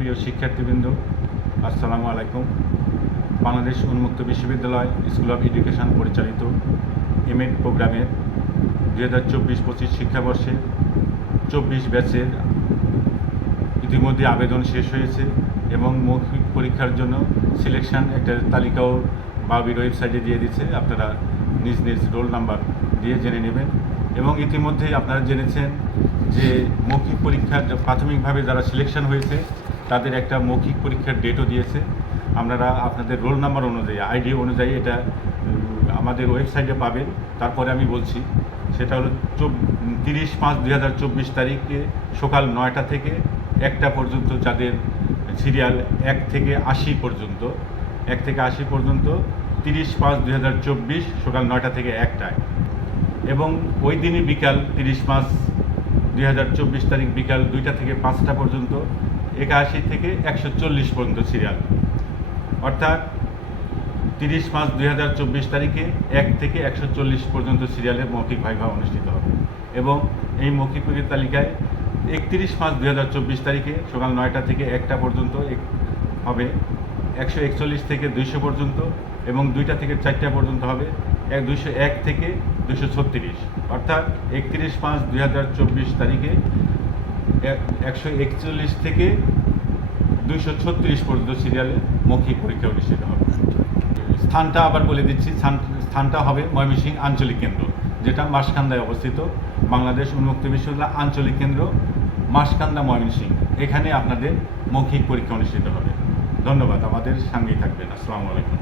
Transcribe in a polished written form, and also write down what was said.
প্রিয় শিক্ষার্থীবৃন্দ, আসসালামু আলাইকুম। বাংলাদেশ উন্মুক্ত বিশ্ববিদ্যালয় স্কুল অফ এডুকেশন পরিচালিত এমএড প্রোগ্রামের 2024-25 শিক্ষাবর্ষে 24 ব্যাচের ইতিমধ্যে আবেদন শেষ হয়েছে এবং মৌখিক পরীক্ষার জন্য সিলেকশন একটা তালিকাও বাবির ওয়েবসাইটে দিয়ে দিচ্ছে। আপনারা নিজ নিজ রোল নাম্বার দিয়ে জেনে নেবেন। এবং ইতিমধ্যেই আপনারা জেনেছেন যে মৌখিক পরীক্ষার প্রাথমিকভাবে যারা সিলেকশন হয়েছে তাদের একটা মৌখিক পরীক্ষার ডেটও দিয়েছে। আপনারা আপনাদের রোল নাম্বার অনুযায়ী, আইডি অনুযায়ী এটা আমাদের ওয়েবসাইটে পাবেন। তারপরে আমি বলছি, সেটা হলো 30/5/2024 তারিখে সকাল 9টা থেকে 1টা পর্যন্ত যাদের সিরিয়াল 1 থেকে 80 পর্যন্ত 30/5/2024 সকাল 9টা থেকে 1টায়, এবং ওই দিনই বিকাল 30/5/2024 তারিখ বিকাল 2টা থেকে 5টা পর্যন্ত 81 থেকে 140 পর্যন্ত সিরিয়াল, অর্থাৎ 30/5/2024 তারিখে 1 থেকে 140 পর্যন্ত সিরিয়ালের মৌখিক ভাইভা অনুষ্ঠিত হবে। এবং এই মৌখিক পরীক্ষার তালিকায় 31/5/2024 তারিখে সকাল 9টা থেকে 1টা পর্যন্ত হবে 141 থেকে 200 পর্যন্ত, এবং 2টা থেকে 4টা পর্যন্ত হবে 201 থেকে 236, অর্থাৎ 31/5/2024 তারিখে 141 থেকে 236 পর্যন্ত সিরিয়ালে মৌখিক পরীক্ষা অনুষ্ঠিত হবে। স্থানটা আবার বলে দিচ্ছি, স্থানটা হবে ময়মনসিংহ আঞ্চলিক কেন্দ্র, যেটা মাসকান্দায় অবস্থিত। বাংলাদেশ উন্মুক্ত বিশ্ববিদ্যালয় আঞ্চলিক কেন্দ্র মাসকান্দা, ময়মনসিংহ। এখানে আপনাদের মৌখিক পরীক্ষা অনুষ্ঠিত হবে। ধন্যবাদ, আমাদের সঙ্গেই থাকবেন। আসসালামু আলাইকুম।